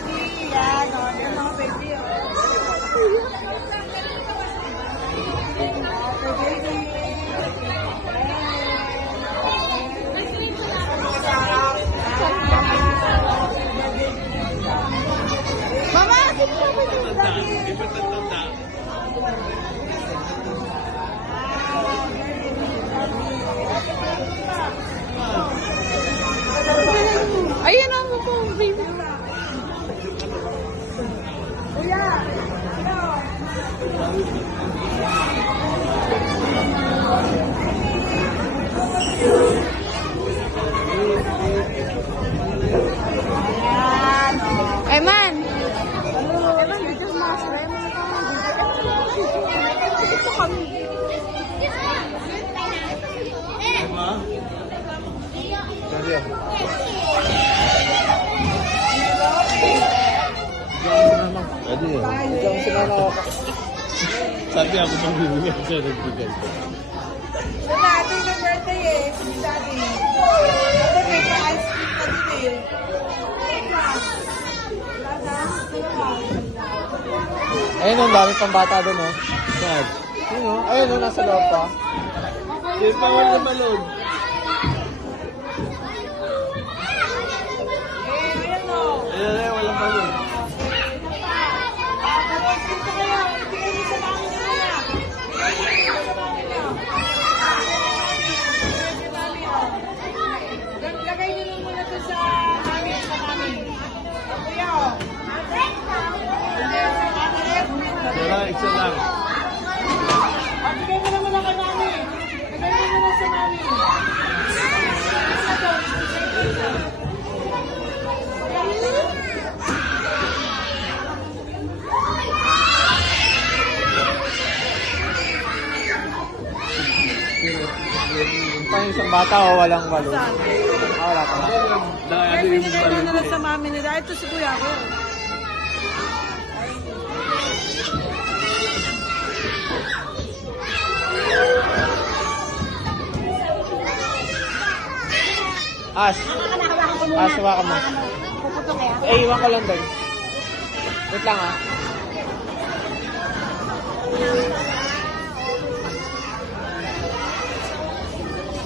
Daddy. Yan, o. Yan mga baby, o. Okay, baby. Mama! Ayan ang po, baby. Kuya! Ayan, o. Eman! Sabi ako magbibigay siya nagbigay. Ito na, ito yung birthday eh. Si Daddy. Ito may ice cream pa din eh. Ayun, ang dami pang bata doon, oh. Saan? Ayun, oh. Ayun, oh, nasa loob pa. Hindi pa wala na balon. Ayan o. Ayan na, walang balon. Ito kayo, ibigay niyo sa mami niyo na. Ibigay niyo sa mami niyo. Lagay niyo lang muna ito sa mami. Kuya o. Wala, isa lang. Bigay mo naman kay mami. Bigay mo muna sa mami. Pa yung isang bata, oh, walang balon. Ah, wala pa. Dahil Bigay yung mo balon. na lang sa mami nila. Ito si kuya ko. Ash. Ash, hawakan mo. Eh, iwan ko lang doon. Wait lang, ah.